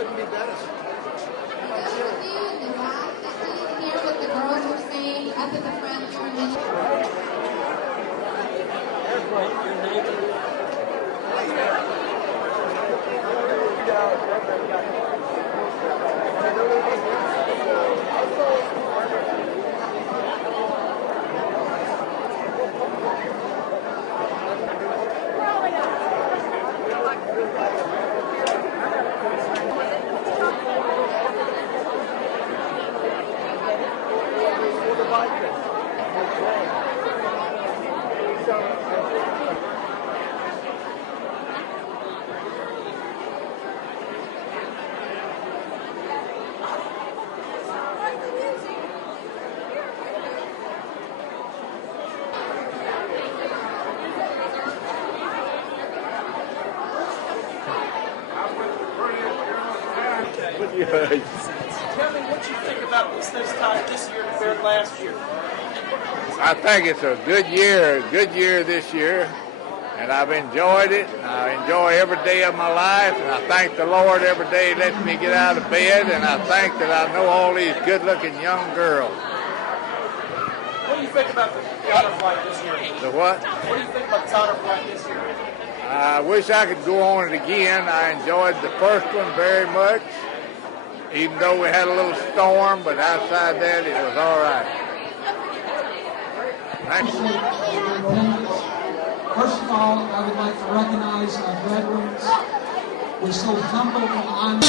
couldn't be better. In the back, that hear what the girls are saying up at the front door. Tell me what you think about this time this year compared to last year. I think it's a good year this year, and I've enjoyed it. I enjoy every day of my life, and I thank the Lord every day He lets me get out of bed, and I think that I know all these good-looking young girls. What do you think about the honor flight this year? The what? What do you think about the honor flight this year? I wish I could go on it again. I enjoyed the first one very much, even though we had a little storm, but outside that, it was all right. Thanks. First of all, I would like to recognize our veterans. We're so humble and honored.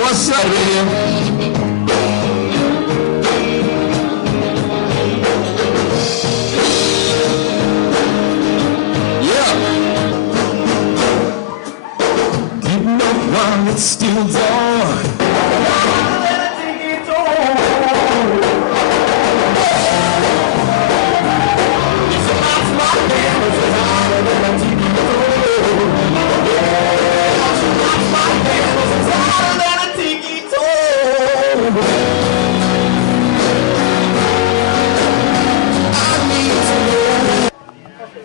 What's up, man? While it's still dawn,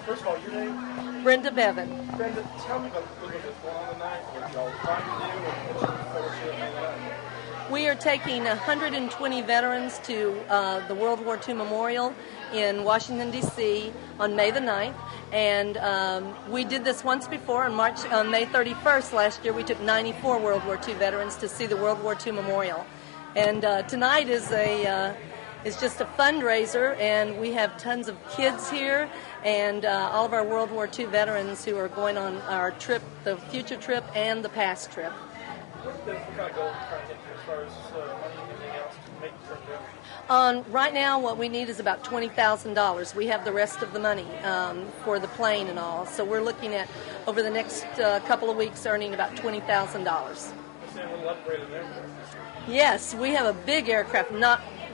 First of all, your name? Brenda Bevan. Brenda, tell me about what's going on tonight, what y'all trying to do, and what's your fellowship and all that. We are taking 120 veterans to the World War II Memorial in Washington, D.C. on May the 9th. And we did this once before on May 31st last year. We took 94 World War II veterans to see the World War II Memorial. And tonight is just a fundraiser, and we have tons of kids here and all of our World War II veterans who are going on our trip, the future trip and the past trip. What's the kind of goal you're trying to get as far as money and everything else to make the trip go? Right now, what we need is about $20,000. We have the rest of the money for the plane and all. So we're looking at, over the next couple of weeks, earning about $20,000. Yes, we have a big aircraft.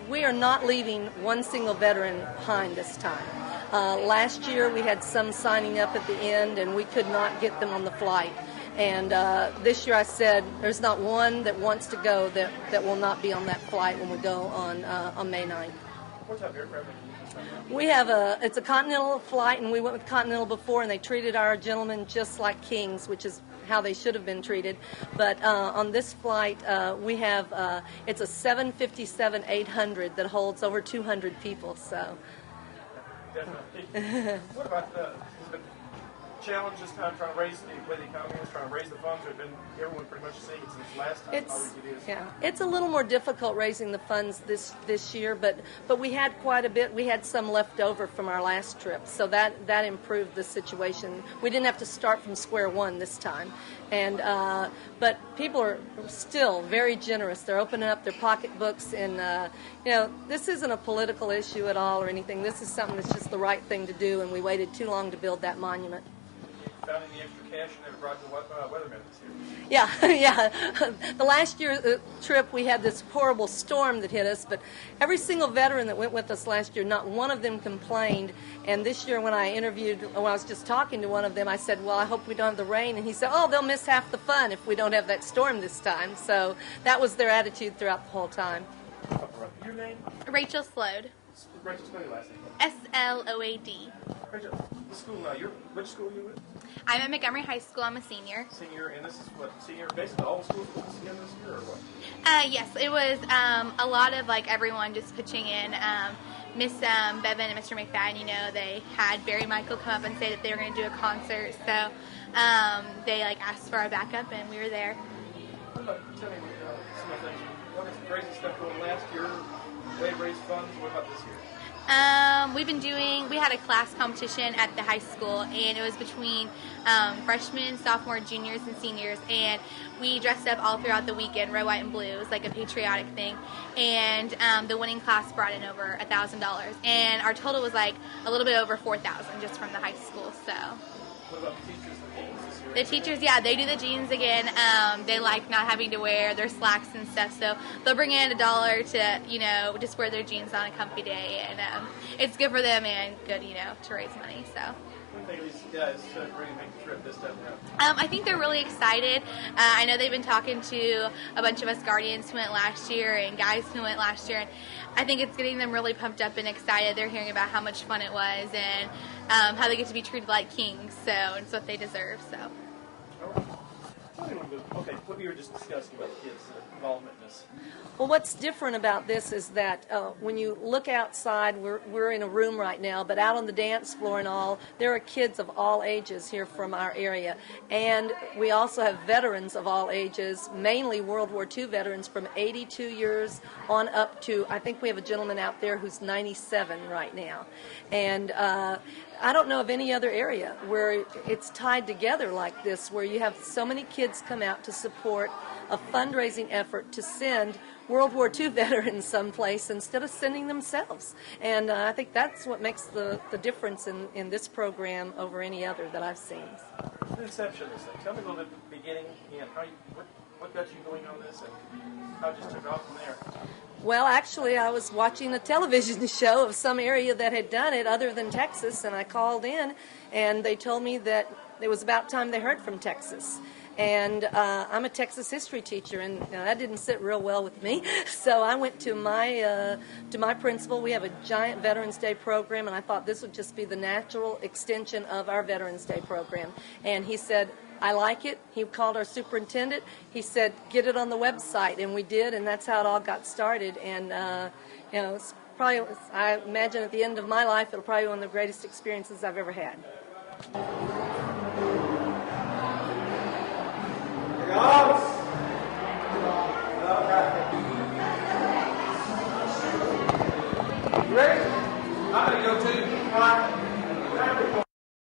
We are not leaving one single veteran behind this time. Last year, we had some signing up at the end, and we could not get them on the flight. And this year I said there's not one that wants to go that will not be on that flight when we go on May 9th. What type of aircraft? We have it's a Continental flight, and we went with Continental before, and they treated our gentlemen just like kings, which is how they should have been treated. But on this flight, we have it's a 757-800 that holds over 200 people. So. Definitely. What about the challenge this time trying to raise the way the economy is trying to raise the funds? We've been everyone pretty much seeing since last time how easy it is. Yeah, it's a little more difficult raising the funds this year, but we had quite a bit. We had some left over from our last trip, so that improved the situation. We didn't have to start from square one this time, and but people are still very generous. They're opening up their pocketbooks, and this isn't a political issue at all or anything. This is something that's just the right thing to do, and we waited too long to build that monument. Found any extra cash and never brought the weatherman this year? Yeah. The last year trip, we had this horrible storm that hit us, but every single veteran that went with us last year, not one of them complained. And this year when I was just talking to one of them, I said, well, I hope we don't have the rain. And he said, oh, they'll miss half the fun if we don't have that storm this time. So that was their attitude throughout the whole time. Your name? Rachel Slode. Rachel, spell your last name. SLOAD. Rachel, the school now. Which school are you with? I'm at Montgomery High School. I'm a senior. Senior, and this is what, senior, basically all the schools are together this year, or what? Yes, it was a lot of like everyone just pitching in. Miss Bevan and Mr. McFadden, you know, they had Barry Michael come up and say that they were going to do a concert, so they like asked for our backup, and we were there. What about, tell me some of the things. What was some crazy stuff going last year? Way to raise funds. What about this year? We had a class competition at the high school, and it was between freshmen, sophomore, juniors, and seniors, and we dressed up all throughout the weekend, red, white, and blue. It was like a patriotic thing, and the winning class brought in over $1,000, and our total was like a little bit over $4,000 just from the high school, so. What about the teachers? The teachers, yeah, they do the jeans again. They like not having to wear their slacks and stuff, so they'll bring in $1 to, you know, just wear their jeans on a comfy day, and it's good for them and good, you know, to raise money, so. What do you think of these guys ready to make the trip this time around? I think they're really excited. I know they've been talking to a bunch of us Guardians who went last year and guys who went last year, and I think it's getting them really pumped up and excited. They're hearing about how much fun it was and how they get to be treated like kings, so it's what they deserve, so. Okay, what you were just discussing about the kids' involvement in this. Well, what's different about this is that when you look outside, we're in a room right now, but out on the dance floor and all, there are kids of all ages here from our area. And we also have veterans of all ages, mainly World War II veterans from 82 years on up to, I think we have a gentleman out there who's 97 right now. And I don't know of any other area where it's tied together like this, where you have so many kids come out to support a fundraising effort to send World War II veterans someplace instead of sending themselves. And I think that's what makes the difference in this program over any other that I've seen. The inception of this thing. Tell me a little bit at the beginning, and what got you going on this, and how it just took off from there. Well, actually, I was watching a television show of some area that had done it other than Texas, and I called in, and they told me that it was about time they heard from Texas. And I'm a Texas history teacher, and that didn't sit real well with me. So I went to my principal. We have a giant Veterans Day program, and I thought this would just be the natural extension of our Veterans Day program. And he said, I like it. He called our superintendent. He said, get it on the website, and we did, and that's how it all got started. And you know, it's probably, I imagine at the end of my life, it'll probably be one of the greatest experiences I've ever had. Ready? I'm going to go too. All right.